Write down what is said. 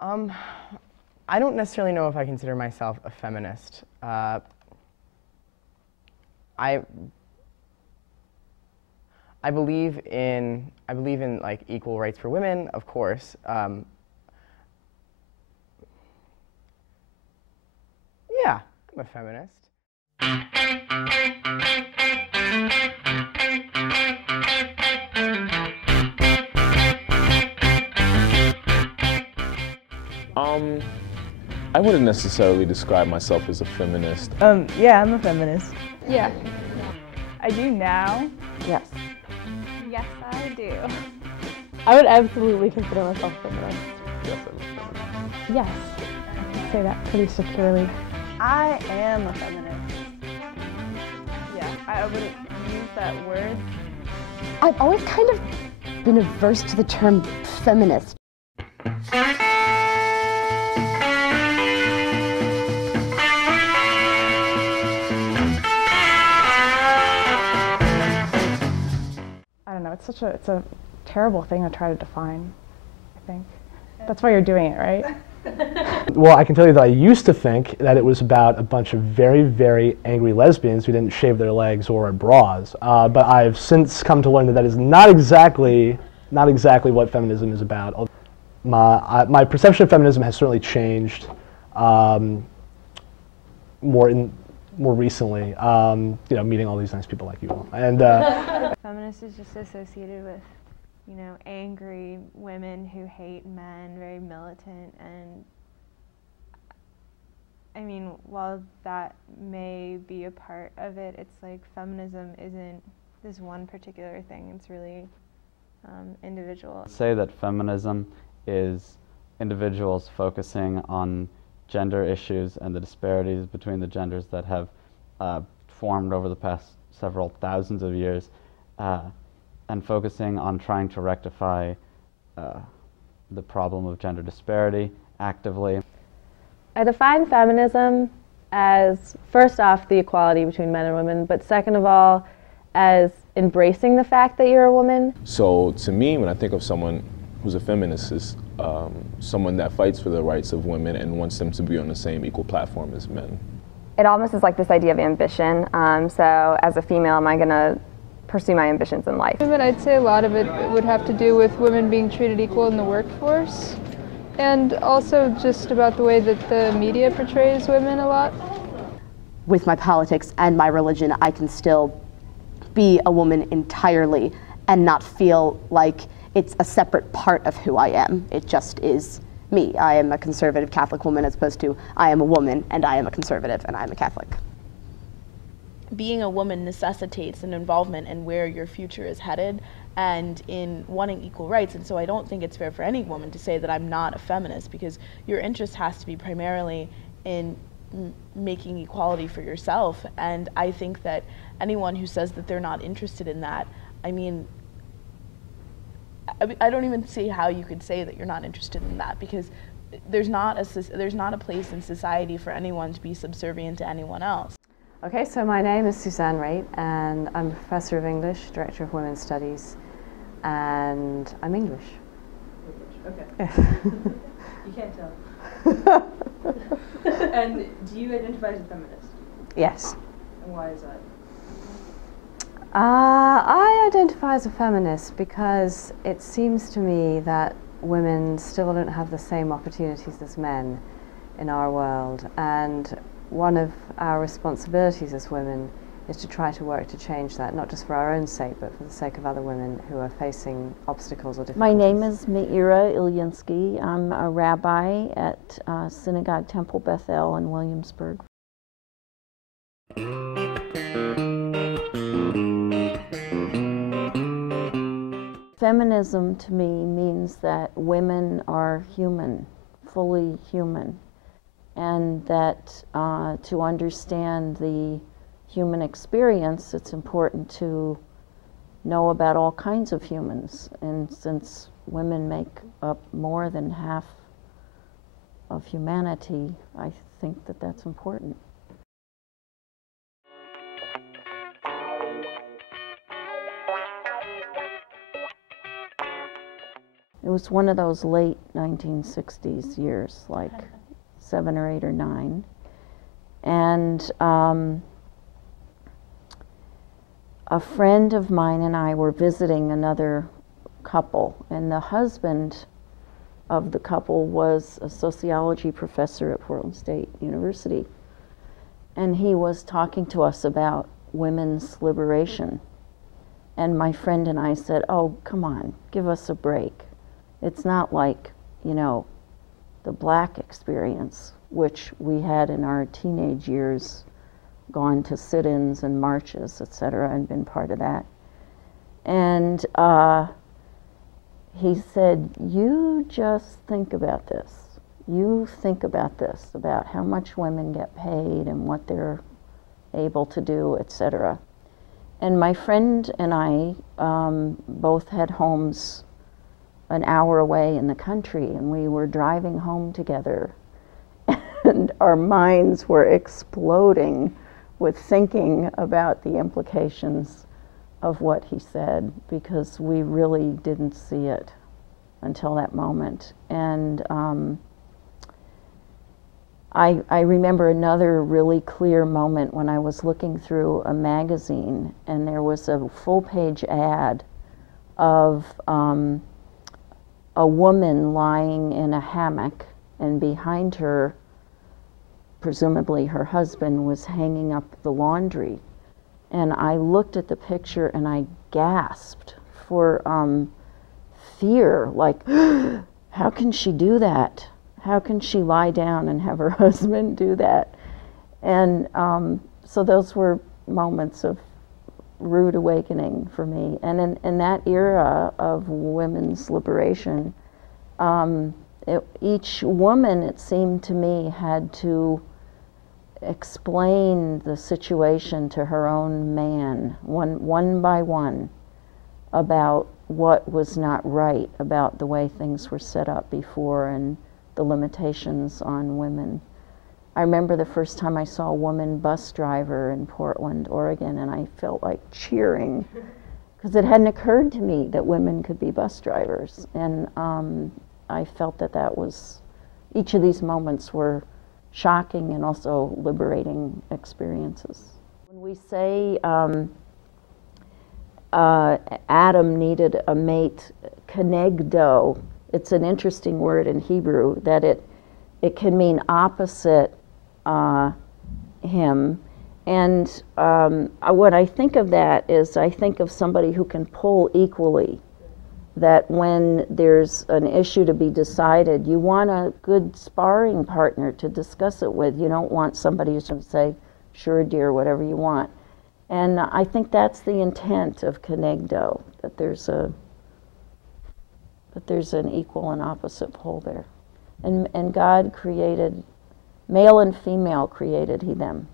Um, I don't necessarily know if I consider myself a feminist. I believe in like equal rights for women, of course. Yeah, I'm a feminist. I wouldn't necessarily describe myself as a feminist. Yeah, I'm a feminist. Yeah. I do now. Yes. Yes, I do. I would absolutely consider myself a feminist. Yes, I'm a feminist. Yes. I can say that pretty securely. I am a feminist. Yeah, I wouldn't use that word. I've always kind of been averse to the term feminist. I don't know, it's a terrible thing to try to define, I think. That's why you're doing it, right? Well, I can tell you that I used to think that it was about a bunch of very, very angry lesbians who didn't shave their legs or wear bras. But I've since come to learn that that is not exactly what feminism is about. My perception of feminism has certainly changed more recently. You know, meeting all these nice people like you all. And Feminist is just associated with, you know, angry women who hate men, very militant, and I mean, while that may be a part of it, it's like feminism isn't this one particular thing, it's really individual. Say that feminism is individuals focusing on gender issues and the disparities between the genders that have formed over the past several thousands of years, and focusing on trying to rectify the problem of gender disparity actively. I define feminism as, first off, the equality between men and women, but second of all, as embracing the fact that you're a woman. So to me, when I think of someone who's a feminist, is someone that fights for the rights of women and wants them to be on the same equal platform as men. It almost is like this idea of ambition. So as a female, am I going to pursue my ambitions in life? But I'd say a lot of it would have to do with women being treated equal in the workforce, and also just about the way that the media portrays women a lot. With my politics and my religion, I can still be a woman entirely and not feel like it's a separate part of who I am. It just is me. I am a conservative Catholic woman as opposed to I am a woman and I am a conservative and I am a Catholic. Being a woman necessitates an involvement in where your future is headed and in wanting equal rights, and so I don't think it's fair for any woman to say that I'm not a feminist, because your interest has to be primarily in making equality for yourself, and I think that anyone who says that they're not interested in that, I mean, I don't even see how you could say that you're not interested in that, because there's not a place in society for anyone to be subservient to anyone else. Okay, so my name is Suzanne Raitt, and I'm a professor of English, director of women's studies, and I'm English. Okay. You can't tell. And do you identify as a feminist? Yes. And why is that? I identify as a feminist because it seems to me that women still don't have the same opportunities as men in our world, and one of our responsibilities as women is to try to work to change that, not just for our own sake, but for the sake of other women who are facing obstacles or difficulties. My name is Meira Ilyinsky. I'm a rabbi at Synagogue Temple Beth El in Williamsburg. Feminism to me means that women are human, fully human, and that to understand the human experience, it's important to know about all kinds of humans. And since women make up more than half of humanity, I think that that's important. It was one of those late 1960s years, like 7 or 8 or 9. And a friend of mine and I were visiting another couple, and the husband of the couple was a sociology professor at Portland State University. And he was talking to us about women's liberation. And my friend and I said, oh, come on, give us a break. It's not like, you know, the black experience, which we had in our teenage years, gone to sit-ins and marches, et cetera, and been part of that. And he said, you just think about this. You think about this, about how much women get paid and what they're able to do, et cetera. And my friend and I both had homes an hour away in the country, and we were driving home together, and our minds were exploding with thinking about the implications of what he said, because we really didn't see it until that moment. And I remember another really clear moment when I was looking through a magazine, and there was a full-page ad of a woman lying in a hammock, and behind her, presumably her husband, was hanging up the laundry. And I looked at the picture and I gasped for fear, like, how can she do that? How can she lie down and have her husband do that? And so those were moments of rude awakening for me. And in that era of women's liberation, each woman, it seemed to me, had to explain the situation to her own man, one by one, about what was not right about the way things were set up before and the limitations on women. I remember the first time I saw a woman bus driver in Portland, Oregon, and I felt like cheering, because it hadn't occurred to me that women could be bus drivers. And I felt that was, each of these moments were shocking and also liberating experiences. When we say Adam needed a mate, kenegdo, it's an interesting word in Hebrew, that it can mean opposite him. And what I think of that is, I think of somebody who can pull equally, that when there's an issue to be decided, you want a good sparring partner to discuss it with. You don't want somebody who's going to say, sure, dear, whatever you want. And I think that's the intent of kenegdo, that there's an equal and opposite pole there. And God created, male and female created he them.